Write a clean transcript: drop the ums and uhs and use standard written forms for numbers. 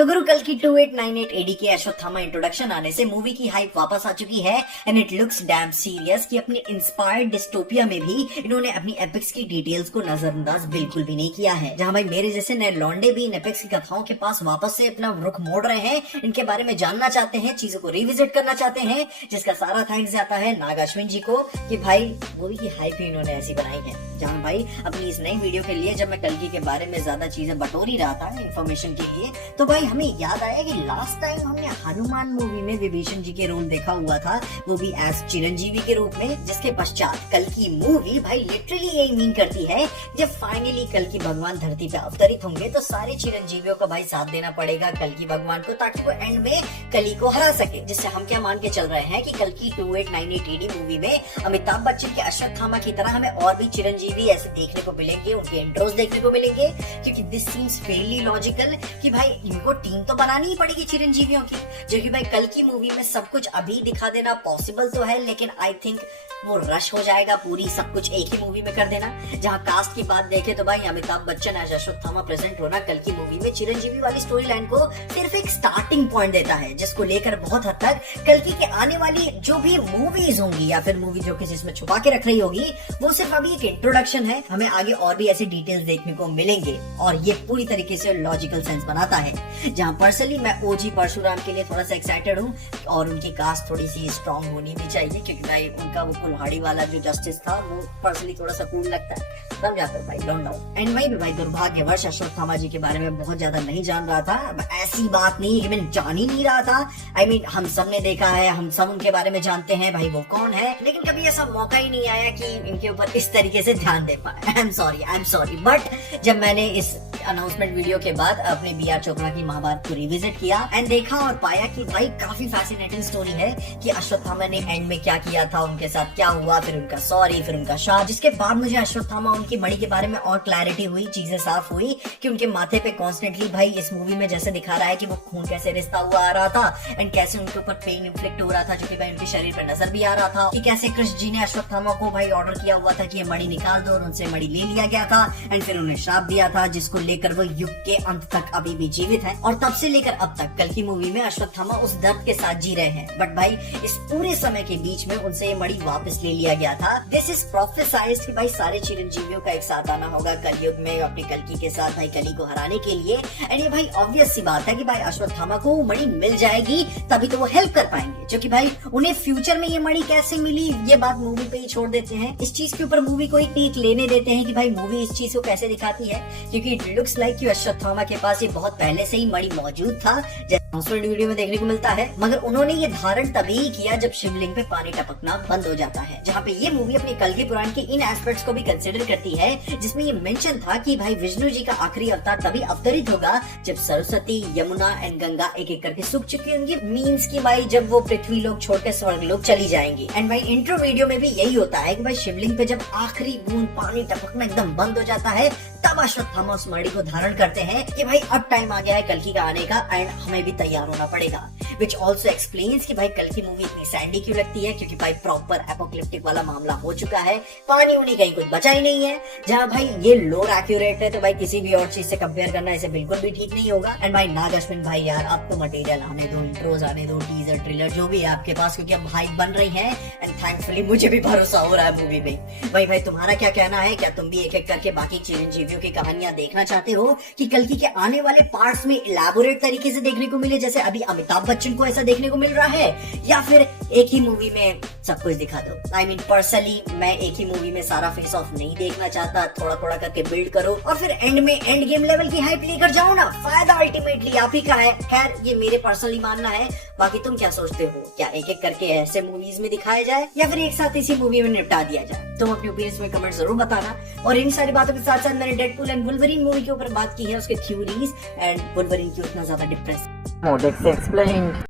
तो गुरु कल की 2898 एडी के अश्वत्थामा इंट्रोडक्शन आने से मूवी की हाइप वापस आ चुकी है and it looks dam serious कि अपने इंस्पायर्ड डिस्टोपिया में भी इन्होंने अपनी एपिक्स की डिटेल्स को नजरअंदाज बिल्कुल भी नहीं किया है। जहां भाई मेरे जैसे नए लौंडे भी इन एपिक्स की कथाओं के पास वापस से अपना रुख मोड़ रहे हैं, इनके बारे में जानना चाहते हैं, चीजों को रिविजिट करना चाहते हैं, जिसका सारा थैंक्स जाता है नाग अश्विन जी को कि भाई मूवी की हाइप ही इन्होंने ऐसी बनाई है। जहां भाई अपनी इस नई वीडियो के लिए जब मैं कल्कि के बारे में ज्यादा चीजें बटोर ही रहा था इन्फॉर्मेशन के लिए, तो भाई हमें याद आया कि लास्ट टाइम हमने हनुमान मूवी में विभीषण जी के रोल देखा हुआ था, वो भी एज चिरंजीवी के रूप में, जिसके पश्चात कल की मूवी भाई लिटरली यही मीन करती है जब फाइनली कल की भगवान धरती पे अवतरित होंगे तो सारे चिरंजीवियों का भाई साथ देना पड़ेगा कल की भगवान को, ताकि वो एंड में कली को हरा सके। जिससे हम क्या मान के चल रहे हैं कि कल की 2898 एडी मूवी में अमिताभ बच्चन के अश्वत्थामा की तरह हमें और भी चिरंजीवी ऐसे देखने को मिलेंगे, उनके इंट्रोज देखने को मिलेंगे, क्योंकि दिस सीम्स फेयरली लॉजिकल कि भाई इनको टीम तो बनानी ही पड़ेगी चिरंजीवियों की, जो कि भाई कल की मूवी में सब कुछ अभी दिखा देना पॉसिबल तो है, लेकिन आई थिंक वो रश हो जाएगा पूरी सब कुछ एक ही मूवी में कर देना। जहां कास्ट की बात देखे तो भाई अमिताभ बच्चन एज अश्वत्थामा प्रेजेंट होना कल की मूवी में चिरंजीवी वाली स्टोरी लाइन को सिर्फ एक स्टार्टिंग पॉइंट देता है, जिसको लेकर बहुत हद तक कल्कि के आने वाली जो भी मूवीज होंगी या फिर मूवी जो किसी इसमें छुपा के रख रही होगी वो सिर्फ अभी एक इंट्रोडक्शन है। हमें आगे और भी ऐसी डिटेल्स देखने को मिलेंगे और ये पूरी तरीके से लॉजिकल सेंस बनाता है। जहां पर्सनली मैं ओजी परशुराम के लिए थोड़ा सा एक्साइटेड हूँ और उनकी कास्ट थोड़ी सी स्ट्रॉन्ग होनी भी चाहिए, क्योंकि भाई उनका वो कुल्हाड़ी वाला जो जस्टिस था वो पर्सनली थोड़ा सा कूल लगता है, समझाते भाई डोंट नो। एंड वही भाई दुर्भाग्यवश अश्वत्थामा जी के बारे में बहुत ज्यादा नहीं जान रहा था, ऐसी बात नहीं कि मैं जान ही नहीं रहा था। I mean, हम सब ने देखा है, हम सब उनके बारे में जानते हैं भाई वो कौन है, लेकिन कभी ऐसा मौका ही नहीं आया कि इनके ऊपर इस तरीके से ध्यान दे पाए। आई एम सॉरी बट जब मैंने इस अनाउंसमेंट वीडियो के बाद अपने बी आर चोपड़ा की महाभारत को रिविजिट किया एंड देखा और पाया कि भाई काफी फैसिनेटिंग स्टोरी है कि अश्वत्थामा ने एंड में क्या किया था, उनके साथ क्या हुआ, फिर उनका सॉरी, फिर उनका शाह, जिसके बाद मुझे अश्वत्थामा उनकी मणि के बारे में और क्लैरिटी हुई, चीजें साफ हुई कि उनके माथे पे कॉन्स्टेंटली भाई इस मूवी में जैसे दिखा रहा है कि वो खून कैसे रिश्ता हुआ आ रहा था एंड कैसे उनके ऊपर पेन इन्फ्लिक्ट हो रहा था, जो कि भाई उनके शरीर पर नजर भी आ रहा था, कि कैसे कृष्ण जी ने अश्वत्थामा को भाई ऑर्डर किया हुआ था कि ये मणि निकाल दो और उनसे मणि ले लिया गया था एंड फिर उन्हें श्राप दिया था, जिसको लेकर वो युग के अंत तक अभी भी जीवित है और तब से लेकर अब तक कल की मूवी में अश्वत्थामा उस दर्द के साथ जी रहे हैं। बट भाई इस पूरे समय के बीच में उनसे ये मणि वापस ले लिया गया था। दिस इज प्रोफेसाइज्ड कि भाई सारे चिरंजीवियों का एक साथ आना होगा कलयुग में अपनी कल्कि के साथ भाई कली को हराने के लिए। एंड ये भाई ऑब्वियस सी बात है कि भाई अश्वत्थामा को वो मणि मिल जाएगी तभी तो वो हेल्प कर पाएंगे, जो कि भाई उन्हें फ्यूचर में ये मणि कैसे मिली ये बात मूवी पे ही छोड़ देते हैं, इस चीज के ऊपर मूवी को एक टीक लेने देते हैं कि भाई मूवी इस चीज को कैसे दिखाती है, क्योंकि इट लुक्स लाइक कि अश्वत्थामा के पास ये बहुत पहले से ही मणि मौजूद था, जैसे वीडियो में देखने को मिलता है, मगर उन्होंने ये धारण तभी ही किया जब शिवलिंग पे पानी टपकना बंद हो जाता है। जहाँ पे ये मूवी अपनी कल्कि पुराण के इन एस्पेक्ट्स को भी कंसिडर करती है, जिसमें ये मेंशन था कि भाई विष्णु जी का आखिरी अवतार तभी अवतरित होगा जब सरस्वती, यमुना एंड गंगा एक एक करके सूख चुकी होंगी, मीन्स की भाई जब वो पृथ्वी लोग छोड़ के स्वर्ग लोग चली जाएंगी। एंड भाई इंट्रो वीडियो में भी यही होता है कि भाई शिवलिंग पे जब आखिरी बूंद पानी टपकना एकदम बंद हो जाता है तब अश्वत्थामा उस मणि को धारण करते हैं कि भाई अब टाइम आ गया है कल्कि का आने का एंड हमें भी तैयार होना पड़ेगा। विच ऑल्सो एक्सप्लेन्स कि भाई कल्कि मूवी इतनी सैंडी क्यों लगती है, क्योंकि भाई प्रॉपर एपोक्लिप्टिक वाला मामला हो चुका है, पानी उन्हीं कहीं कुछ बचा ही नहीं है। जहाँ भाई ये लोर एक्यूरेट है तो भाई किसी भी और चीज से कंपेयर करना इसे बिल्कुल भी ठीक नहीं होगा। एंड भाई नाग अश्विन भाई यार अब तो मटेरियल आने दो, इंट्रोज आने दो, टीजर ट्रेलर जो भी है आपके पास, क्योंकि अब हाइप बन रही है एंड थैंकफुली मुझे भी भरोसा हो रहा है मूवी में। भाई तुम्हारा क्या कहना है, क्या तुम भी एक एक करके बाकी चिरंजीवियों की कहानियां देखना चाहते हो कि कल्कि के आने वाले पार्ट्स में इलैबोरेट तरीके से देखने को मिले जैसे अभी अमिताभ बच्चन को ऐसा देखने को मिल रहा है, या फिर एक ही मूवी में सब कुछ दिखा दो? आई मीन पर्सनली मैं एक ही मूवी में सारा फेस ऑफ नहीं देखना चाहता, थोड़ा थोड़ा करके बिल्ड करो और फिर एंड में एंड गेम लेवल की हाइप लेकर जाओ ना, फायदा अल्टीमेटली आप ही का है। खैर ये मेरे पर्सनली मानना है, बाकी तुम क्या सोचते हो, क्या एक एक करके ऐसे मूवीज में दिखाया जाए या फिर एक साथ इसी मूवी में निपटा दिया जाए? तुम अपनी ओपिनियंस में कमेंट जरूर बताना। और इन सारी बातों के साथ साथ मैंने डेडपूल एंड वुल्वरीन मूवी के ऊपर बात की है, उसके थ्योरीज एंड वुल्वरीन क्यों इतना ज्यादा डिप्रेस।